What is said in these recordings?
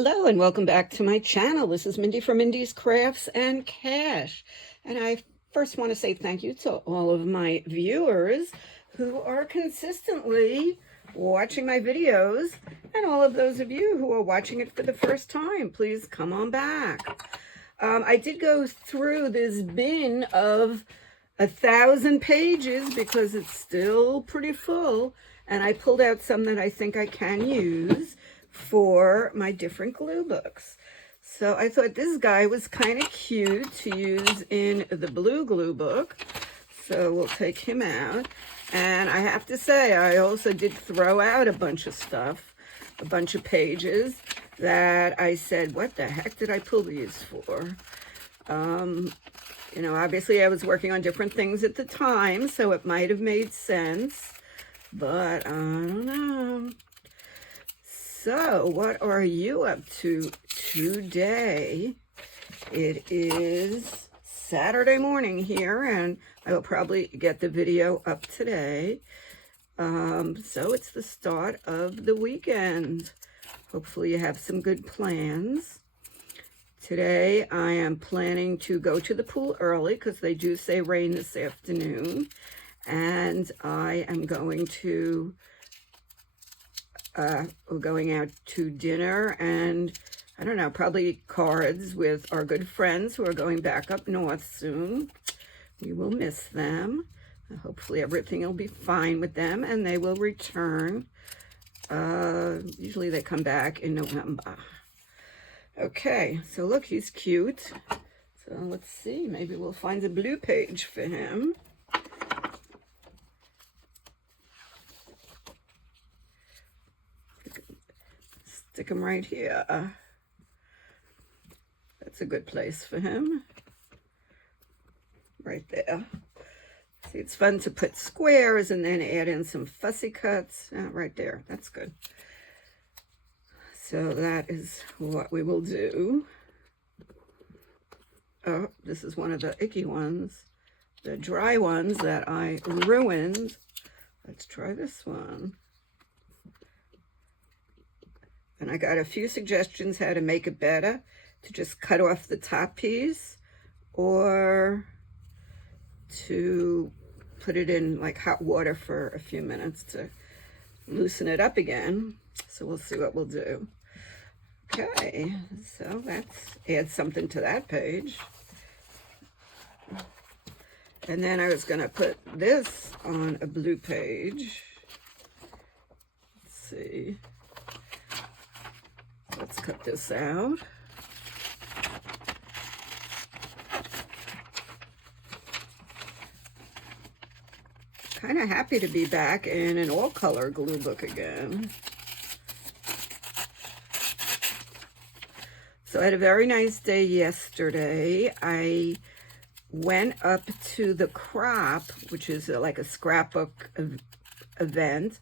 Hello and welcome back to my channel. This is Mindy from Mindy's Crafts and Cash. And I first want to say thank you to all of my viewers who are consistently watching my videos, and all of those of you who are watching it for the first time. Please come on back. I did go through this bin of 1,000 pages because it's still pretty full, and I pulled out some that I think I can use for my different glue books. So I thought this guy was kind of cute to use in the blue glue book. So we'll take him out. And I have to say, I also did throw out a bunch of stuff, a bunch of pages that I said, what the heck did I pull these for? You know, obviously I was working on different things at the time, so it might have made sense, but I don't know. So, what are you up to today? It is Saturday morning here, and I will probably get the video up today. So it's the start of the weekend. Hopefully you have some good plans. Today I am planning to go to the pool early because they do say rain this afternoon, and I am going to we're going out to dinner and I don't know, probably cards with our good friends who are going back up north soon. We will miss them. Hopefully everything will be fine with them and they will return. Usually they come back in November. Okay, so look, he's cute. So let's see, maybe we'll find a blue page for him. Stick him right here. That's a good place for him. Right there. See, it's fun to put squares and then add in some fussy cuts. Right there. That's good. So that is what we will do. Oh, this is one of the icky ones. The dry ones that I ruined. Let's try this one. And I got a few suggestions how to make it better, to just cut off the top piece or to put it in like hot water for a few minutes to loosen it up again. So we'll see what we'll do. Okay, so let's add something to that page. And then I was going to put this on a blue page. Let's see. Let's cut this out. Kind of happy to be back in an all-color glue book again. So I had a very nice day yesterday. I went up to the Crop, which is like a scrapbook event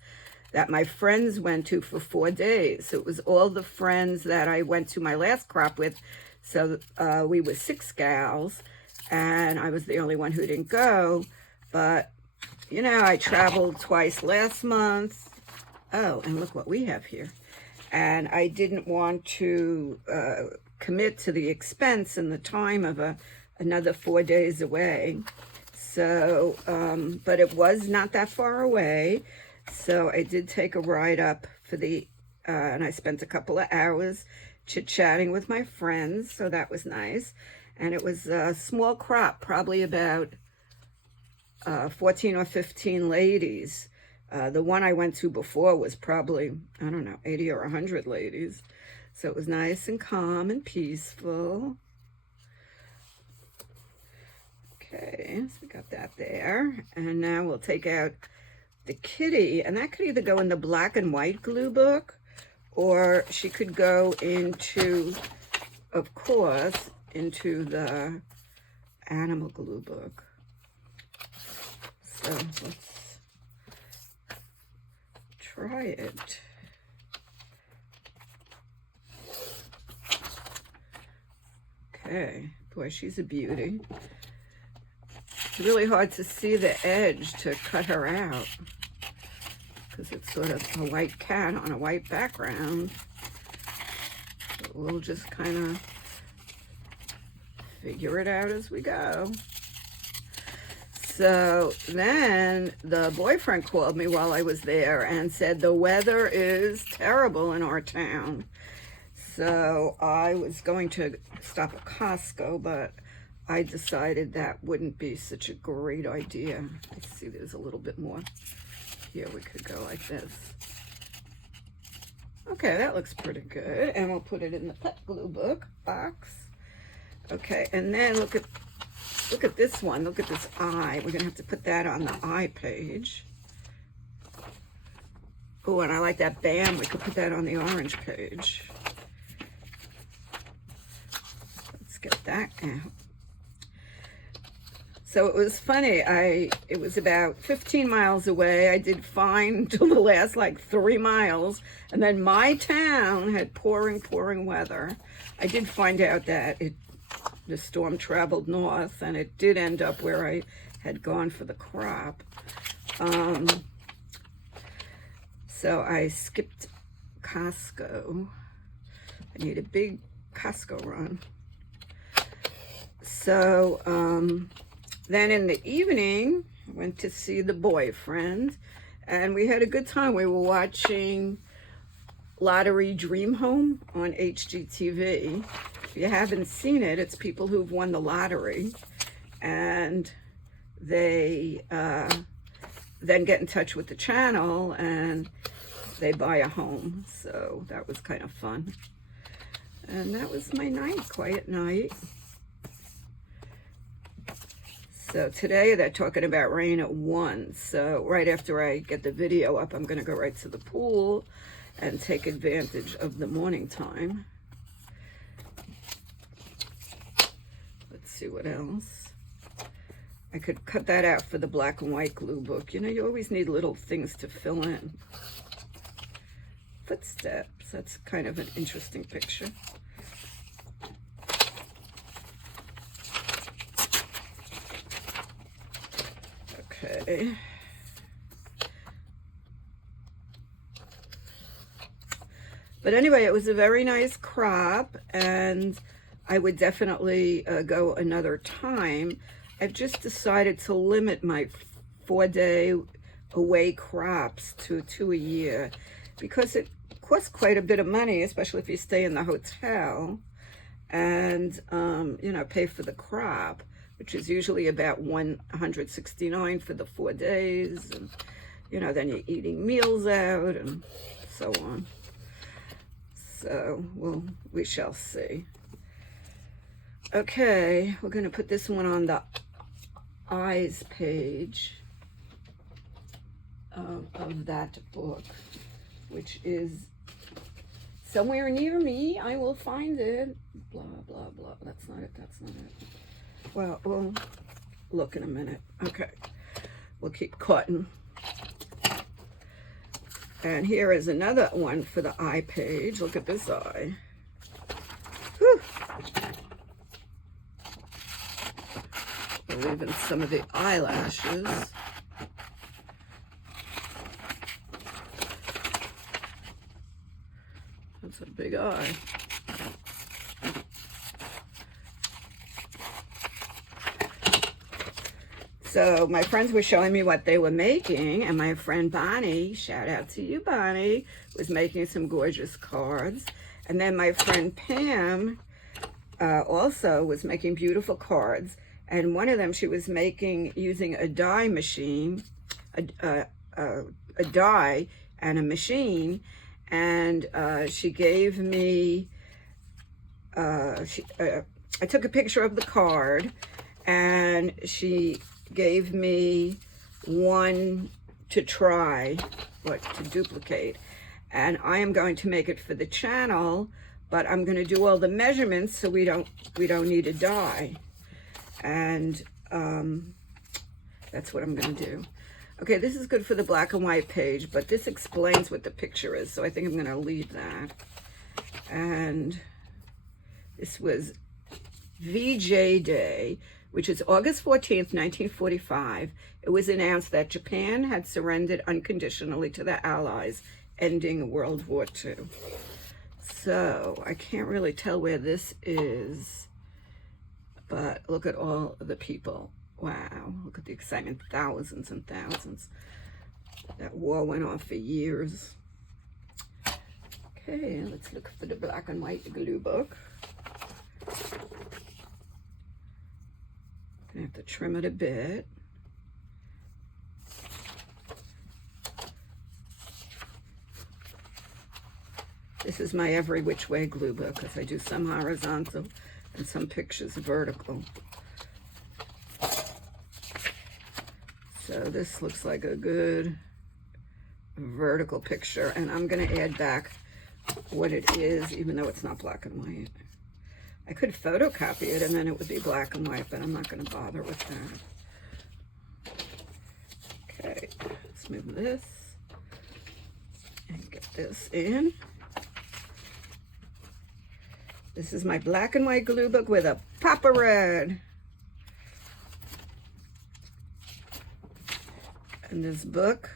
that my friends went to for 4 days. So it was all the friends that I went to my last crop with. So we were 6 gals, and I was the only one who didn't go. But, you know, I traveled twice last month. Oh, and look what we have here. And I didn't want to commit to the expense and the time of another 4 days away. So, but it was not that far away. So I did take a ride up for the, and I spent a couple of hours chit-chatting with my friends, so that was nice. And it was a small crop, probably about 14 or 15 ladies. The one I went to before was probably, I don't know, 80 or 100 ladies. So it was nice and calm and peaceful. Okay, so we got that there. And now we'll take out the kitty, and that could either go in the black and white glue book, or she could go into, of course, into the animal glue book. So let's try it. Okay, boy, she's a beauty. It's really hard to see the edge to cut her out because it's sort of a white cat on a white background. So we'll just kind of figure it out as we go. So then the boyfriend called me while I was there and said the weather is terrible in our town. So I was going to stop at Costco, but I decided that wouldn't be such a great idea. I see there's a little bit more here. We could go like this. Okay, that looks pretty good. And we'll put it in the pet glue book box. Okay, and then look at this one. Look at this eye. We're gonna have to put that on the eye page. Oh, and I like that bam. We could put that on the orange page. Let's get that out. So it was funny. It was about 15 miles away. I did fine until the last like 3 miles, and then my town had pouring weather. I did find out that the storm traveled north, and it did end up where I had gone for the crop. So I skipped Costco. I need a big Costco run. So then in the evening, I went to see the boyfriend, and we had a good time. We were watching Lottery Dream Home on HGTV. If you haven't seen it, it's people who've won the lottery, and they then get in touch with the channel and they buy a home. So that was kind of fun. And that was my night, quiet night. So today they're talking about rain at 1. So right after I get the video up, I'm going to go right to the pool and take advantage of the morning time. Let's see what else. I could cut that out for the black and white glue book. You know, you always need little things to fill in. Footsteps. That's kind of an interesting picture. Okay. But anyway, it was a very nice crop, and I would definitely go another time. I've just decided to limit my 4-day away crops to 2 a year, because it costs quite a bit of money, especially if you stay in the hotel and, you know, pay for the crop, which is usually about $169 for the 4 days. And, you know, then you're eating meals out and so on. So, well, we shall see. Okay, we're going to put this one on the eyes page of that book, which is somewhere near me. I will find it. Blah, blah, blah. That's not it. That's not it. Well, we'll look in a minute. Okay, we'll keep cutting. And here is another one for the eye page. Look at this eye. Whew. We'll leave in some of the eyelashes. That's a big eye. So my friends were showing me what they were making, and my friend Bonnie, shout out to you, Bonnie, was making some gorgeous cards. And then my friend Pam also was making beautiful cards. And one of them she was making using a die machine, a die and a machine. And she gave me, I took a picture of the card, and she gave me one to try, but to duplicate. And I am going to make it for the channel, but I'm going to do all the measurements so we don't need a die. And that's what I'm going to do. Okay, this is good for the black and white page, but this explains what the picture is, so I think I'm going to leave that. And this was VJ Day, which is August 14th, 1945. It was announced that Japan had surrendered unconditionally to the Allies, ending World War II. So I can't really tell where this is, but look at all of the people. Wow, look at the excitement, thousands and thousands. That war went on for years. Okay, let's look for the black and white glue book. Gonna have to trim it a bit. This is my every which way glue book because I do some horizontal and some pictures vertical. So this looks like a good vertical picture, and I'm going to add back what it is, even though it's not black and white. I could photocopy it and then it would be black and white, but I'm not going to bother with that. Okay, let's move this and get this in. This is my black and white glue book with a pop of red. And this book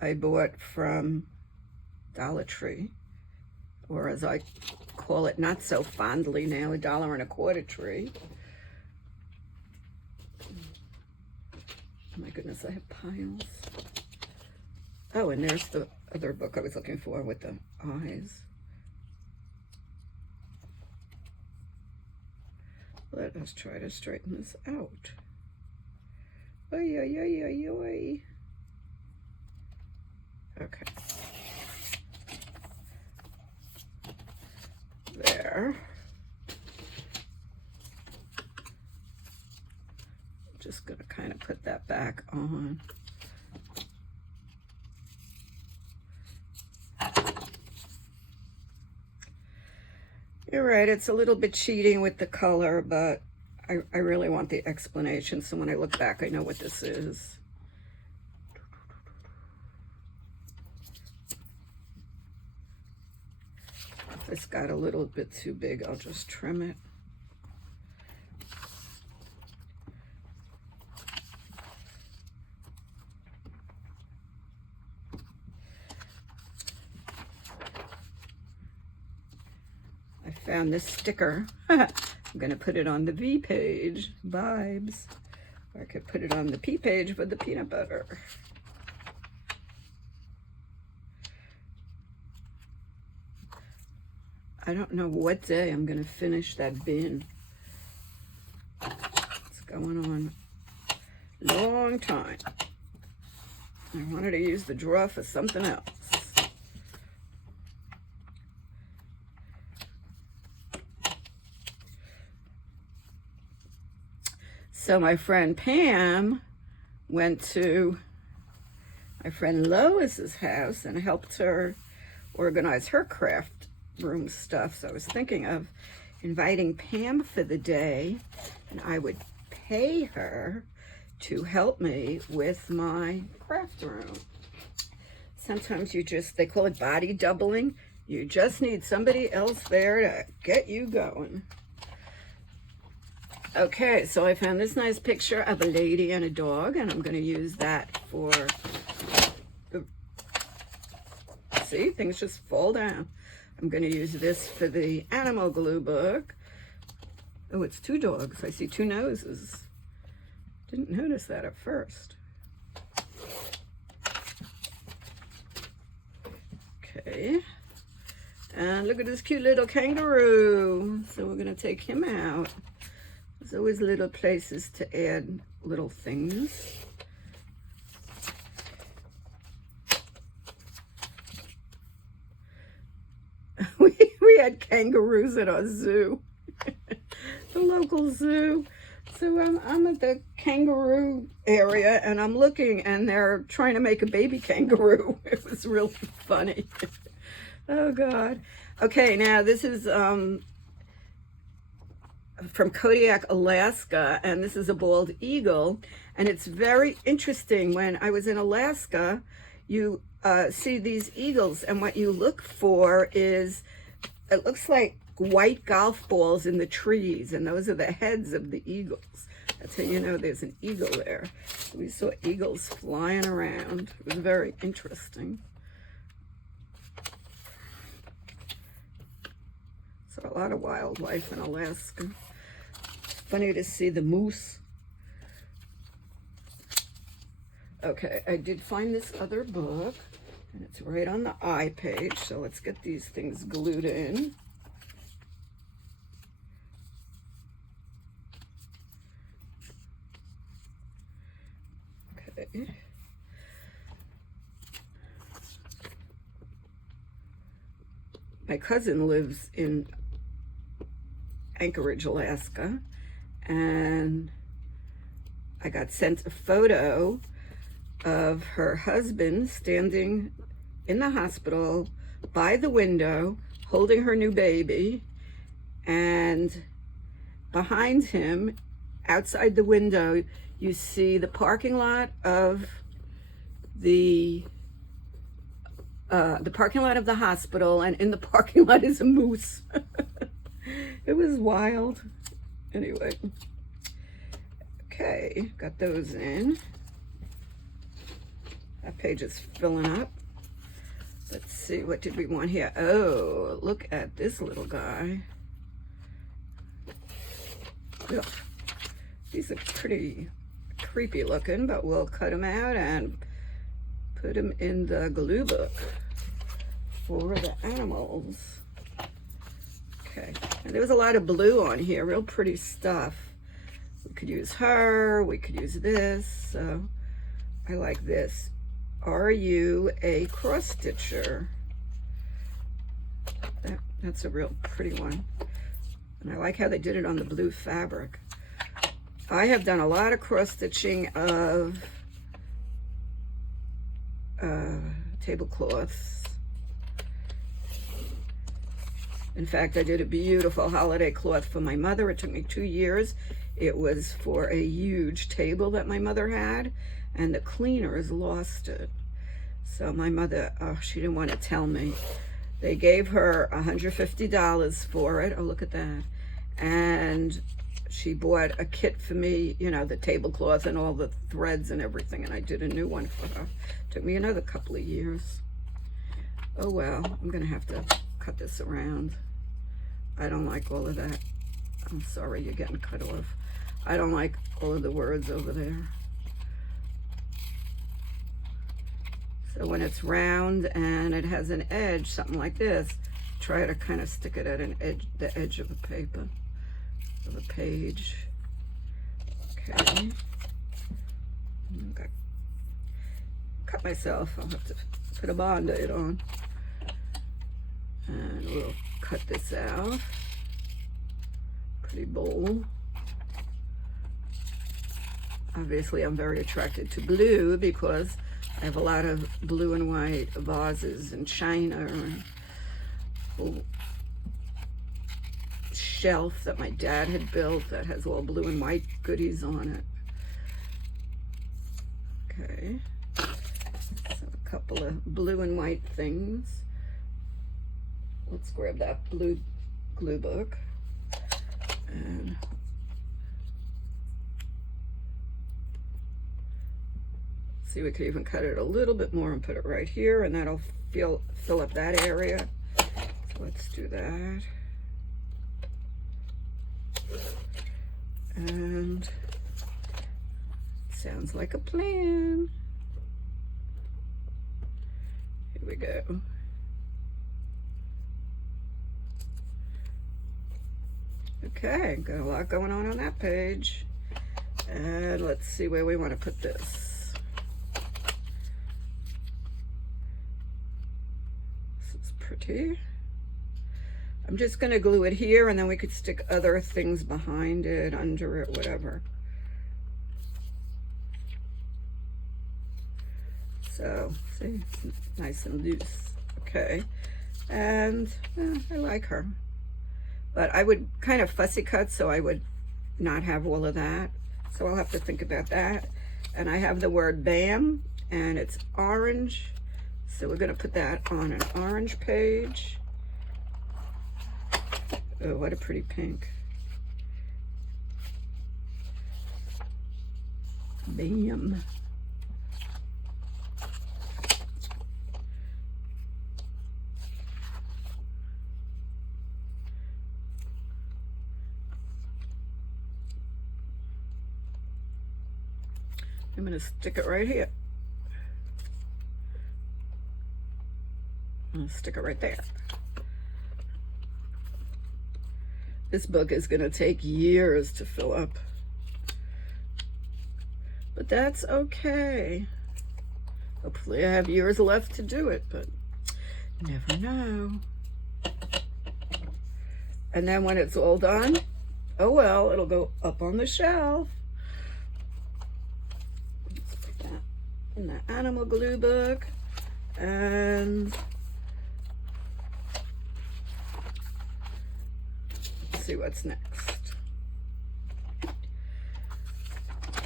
I bought from Dollar Tree, or as I call it not so fondly now, $1.25 tree. Oh my goodness, I have piles. Oh, and there's the other book I was looking for with the eyes. Let us try to straighten this out. Oy, oy, oy, oy, oy. Okay. There. Just gonna kind of put that back on. You're right, it's a little bit cheating with the color, but I really want the explanation, so when I look back, I know what this is. If this got a little bit too big, I'll just trim it. I found this sticker. I'm going to put it on the V page, Vibes. Or I could put it on the P page with the peanut butter. I don't know what day I'm going to finish that bin. It's going on a long time. I wanted to use the drawer for something else. So my friend Pam went to my friend Lois's house and helped her organize her craft room stuff. So I was thinking of inviting Pam for the day, and I would pay her to help me with my craft room. Sometimes they call it body doubling. You just need somebody else there to get you going. Okay, so I found this nice picture of a lady and a dog, and I'm going to use that for the... See, things just fall down. I'm going to use this for the animal glue book. Oh, it's two dogs. I see two noses. Didn't notice that at first. Okay. And look at this cute little kangaroo. So we're going to take him out. There's always little places to add little things. We had kangaroos at our zoo, the local zoo. So I'm at the kangaroo area, and I'm looking, and they're trying to make a baby kangaroo. It was really funny. Oh, God. Okay, now this is from Kodiak, Alaska, and this is a bald eagle, and it's very interesting. When I was in Alaska, you see these eagles, and what you look for is, it looks like white golf balls in the trees, and those are the heads of the eagles. That's how you know there's an eagle there. We saw eagles flying around. It was very interesting. a lot of wildlife in Alaska. Funny to see the moose. Okay, I did find this other book, and it's right on the I page, so let's get these things glued in. Okay. My cousin lives in Anchorage, Alaska, and I got sent a photo of her husband standing in the hospital by the window holding her new baby, and behind him, outside the window, you see the parking lot of the parking lot of the hospital, and in the parking lot is a moose. It was wild. Anyway, okay, got those in. That page is filling up. Let's see, what did we want here? Oh, look at this little guy. Ugh. These are pretty creepy looking, but we'll cut him out and put him in the glue book for the animals. Okay, and there was a lot of blue on here, real pretty stuff. We could use her, we could use this, so I like this. Are you a cross stitcher? That's a real pretty one. And I like how they did it on the blue fabric. I have done a lot of cross stitching of tablecloths. In fact, I did a beautiful holiday cloth for my mother. It took me 2 years. It was for a huge table that my mother had, and the cleaners lost it. So my mother, oh, she didn't want to tell me. They gave her $150 for it. Oh, look at that. And she bought a kit for me, you know, the tablecloth and all the threads and everything, and I did a new one for her. Took me another couple of years. Oh well, I'm gonna have to cut this around. I don't like all of that. I'm sorry you're getting cut off. I don't like all of the words over there. So when it's round and it has an edge, something like this, try to kind of stick it at an edge, the edge of a paper, of a page. Okay. Cut myself. I'll have to put a Band-Aid on. And we'll cut this out. Pretty bowl. Obviously, I'm very attracted to blue because I have a lot of blue and white vases and china and a whole shelf that my dad had built that has all blue and white goodies on it. Okay, so a couple of blue and white things. Let's grab that blue glue book and see, we could even cut it a little bit more and put it right here, and that'll fill up that area. So let's do that. And sounds like a plan. Here we go. Okay, got a lot going on that page. And let's see where we want to put this. This is pretty. I'm just going to glue it here, and then we could stick other things behind it, under it, whatever. So, see, it's nice and loose. Okay, and I like her. But I would kind of fussy cut, so I would not have all of that. So I'll have to think about that. And I have the word BAM, and it's orange. So we're gonna put that on an orange page. Oh, what a pretty pink. BAM. I'm going to stick it right here. I'm going to stick it right there. This book is going to take years to fill up. But that's okay. Hopefully I have years left to do it, but never know. And then when it's all done, oh well, it'll go up on the shelf. Let's put that in the animal glue book. And let's see what's next.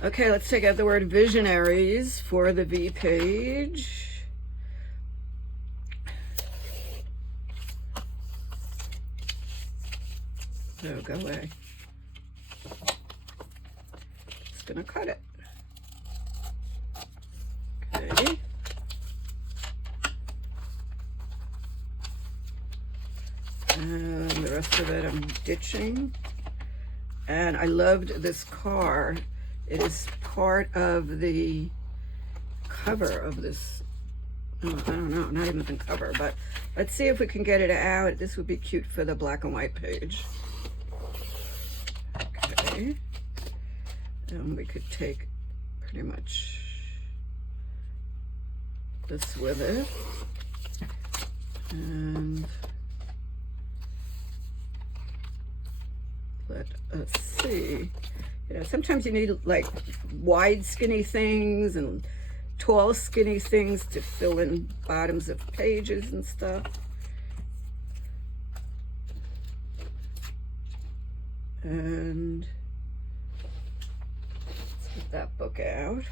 Okay, let's take out the word visionaries for the V page. Oh, go away. Just gonna cut it. Okay. And the rest of it I'm ditching. And I loved this card. It is part of the cover of this, oh, I don't know, not even the cover, but let's see if we can get it out. This would be cute for the black and white page. Okay. And we could take pretty much this with it. And let us see. You know, sometimes you need like wide skinny things and tall skinny things to fill in bottoms of pages and stuff. And let's get that book out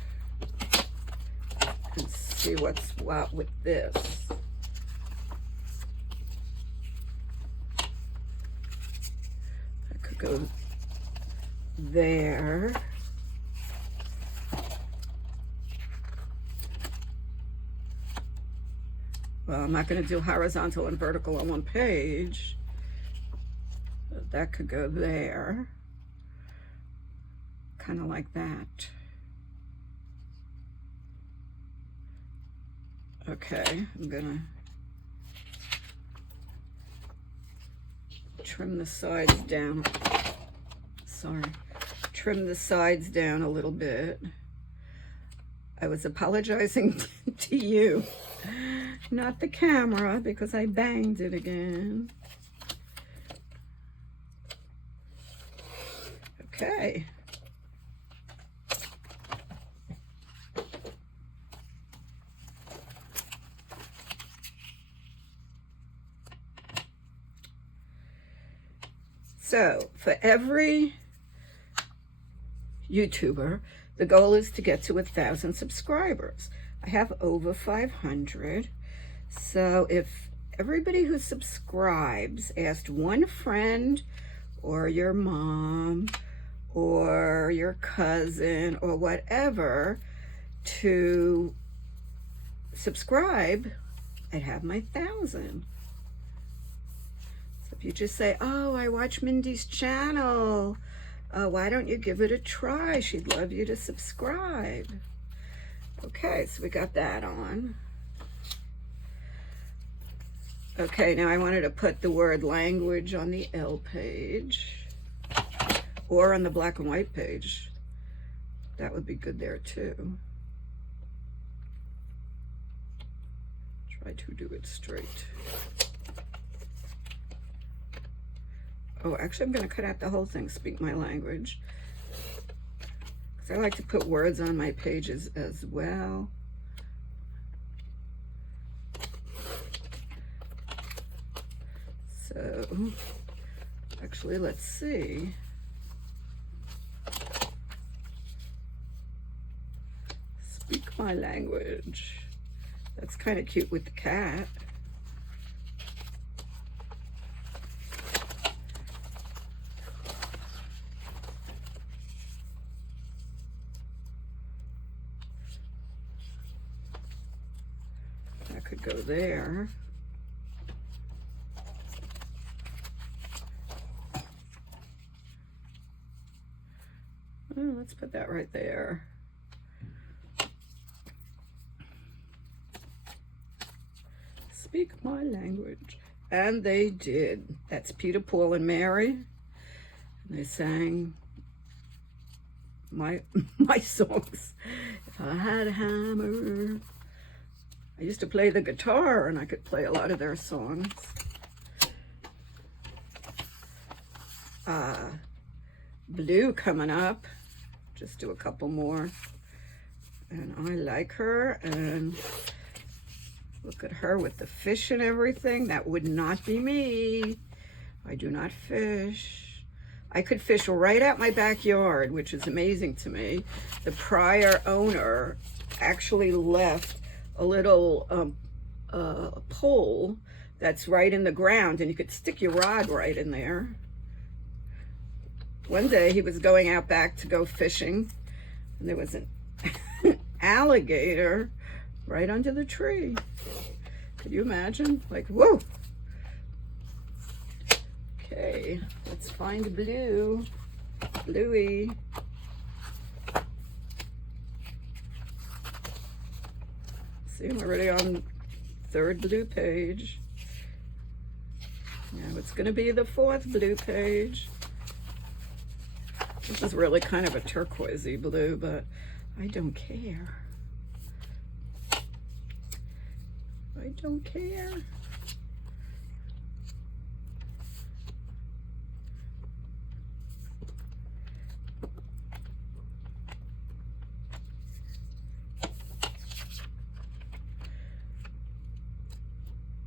and see what's what with this. I could go there. Well, I'm not going to do horizontal and vertical on one page. That could go there. Kind of like that. Okay, I'm going to trim the sides down. Sorry. Trim the sides down a little bit. I was apologizing to you, not the camera, because I banged it again. Okay. So, for every YouTuber, the goal is to get to 1,000 subscribers. I have over 500. So if everybody who subscribes asked one friend or your mom or your cousin or whatever to subscribe, I'd have my 1,000. So if you just say, oh, I watch Mindy's channel, why don't you give it a try? She'd love you to subscribe. Okay, so we got that on. Okay, now I wanted to put the word language on the L page or on the black and white page. That would be good there too. Try to do it straight. Oh, actually, I'm going to cut out the whole thing, speak my language. Because I like to put words on my pages as well. So, actually, let's see. Speak my language. That's kind of cute with the cat. Could go there. Oh, let's put that right there. speak my language. And they did. That's Peter, Paul, and Mary. And they sang my songs. If I had a hammer. I used to play the guitar, and I could play a lot of their songs. Blue coming up. Just do a couple more. And I like her, and look at her with the fish and everything. That would not be me. I do not fish. I could fish right out my backyard, which is amazing to me. The prior owner actually left a little pole that's right in the ground, and you could stick your rod right in there. One day he was going out back to go fishing, and there was an alligator right under the tree. Could you imagine? Like, whoa. Okay, let's find Blue. Bluey. See, I'm already on third blue page. Now it's going to be the fourth blue page. This is really kind of a turquoisey blue, but I don't care. I don't care.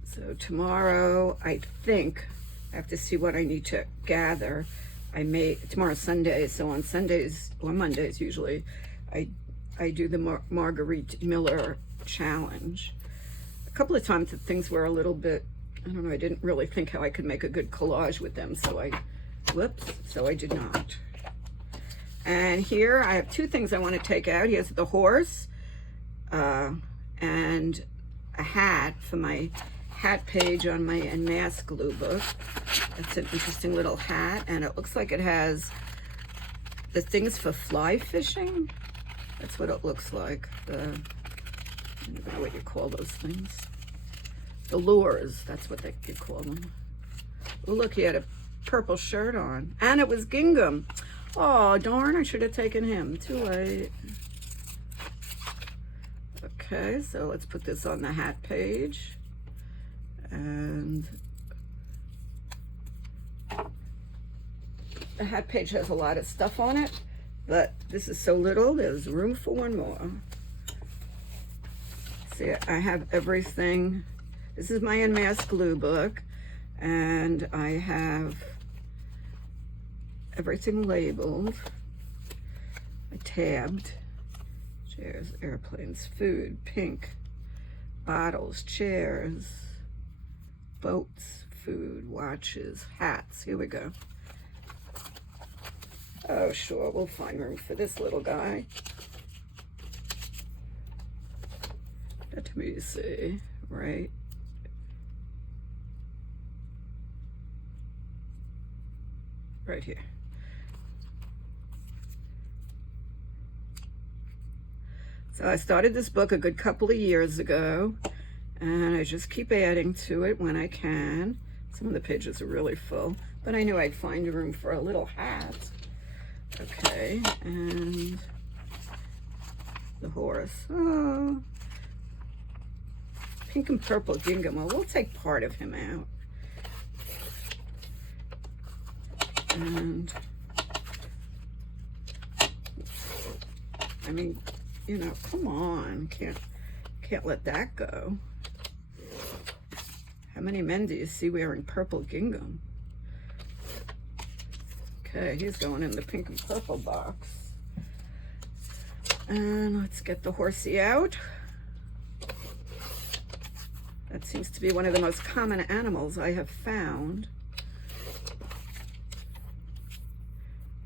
So tomorrow, I think, I have to see what I need to gather. Tomorrow's Sunday, so on Sundays, or Mondays usually, I do the Marguerite Miller challenge. A couple of times things were a little bit, I don't know, I didn't really think how I could make a good collage with them, so I did not. And here I have two things I want to take out. Here's the horse and a hat for my hat page on my Unmasked glue book. That's an interesting little hat, and it looks like it has the things for fly fishing. That's what it looks like. I don't know what you call those things. The lures, that's what you call them. Oh, look, he had a purple shirt on, and it was gingham. Oh, darn, I should have taken him. Too late. Okay, so let's put this on the hat page. And the hat page has a lot of stuff on it, but this is so little, there's room for one more. See, I have everything. This is my Unmasked glue book, and I have everything labeled. I tabbed. Chairs, airplanes, food, pink, bottles, chairs, boats, food, watches, hats. Here we go. Oh, sure, we'll find room for this little guy. Let me see, right? Right here. So I started this book a good couple of years ago, and I just keep adding to it when I can. Some of the pages are really full, but I knew I'd find room for a little hat. Okay, and the horse. Oh, pink and purple gingham. Well, we'll take part of him out. And I mean, you know, come on, can't let that go. How many men do you see wearing purple gingham? Okay, he's going in the pink and purple box. And let's get the horsey out. That seems to be one of the most common animals I have found.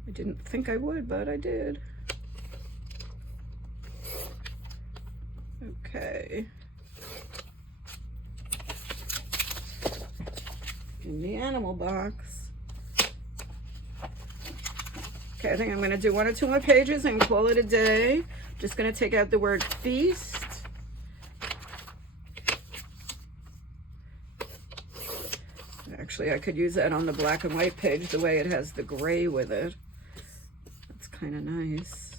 I didn't think I would, but I did. Okay. In the animal box. Okay, I think I'm going to do one or two more pages and call it a day. Just going to take out the word feast. Actually, I could use that on the black and white page, the way it has the gray with it. That's kind of nice.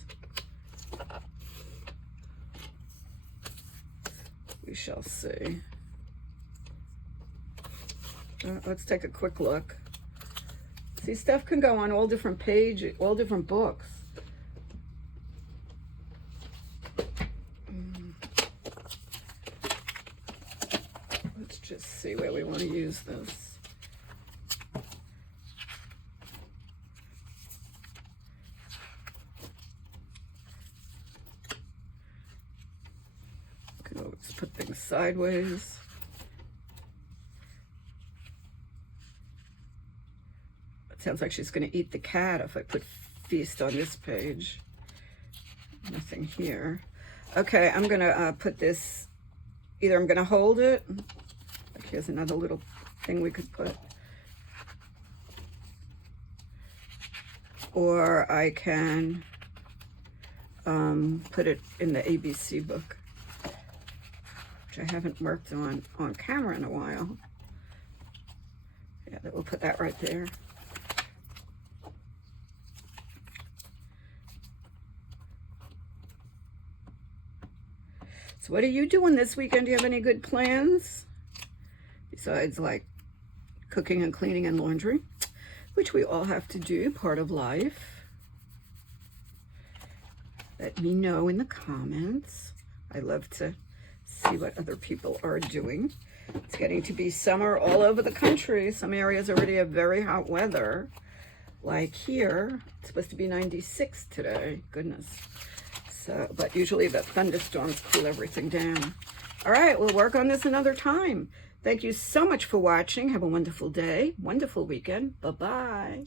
We shall see. Let's take a quick look. See, stuff can go on all different pages, all different books. Let's just see where we want to use this. Can always put things sideways. It sounds like she's going to eat the cat if I put feast on this page. Nothing here. Okay, I'm going to put this, either I'm going to hold it, like here's another little thing we could put, or I can put it in the ABC book, which I haven't worked on camera in a while. Yeah, we'll put that right there. So what are you doing this weekend? Do you have any good plans? Besides like cooking and cleaning and laundry, which we all have to do, part of life. Let me know in the comments. I love to see what other people are doing. It's getting to be summer all over the country. Some areas already have very hot weather. Like here, it's supposed to be 96 today. Goodness. So, but usually the thunderstorms cool everything down. All right, we'll work on this another time. Thank you so much for watching. Have a wonderful day, wonderful weekend. Bye-bye.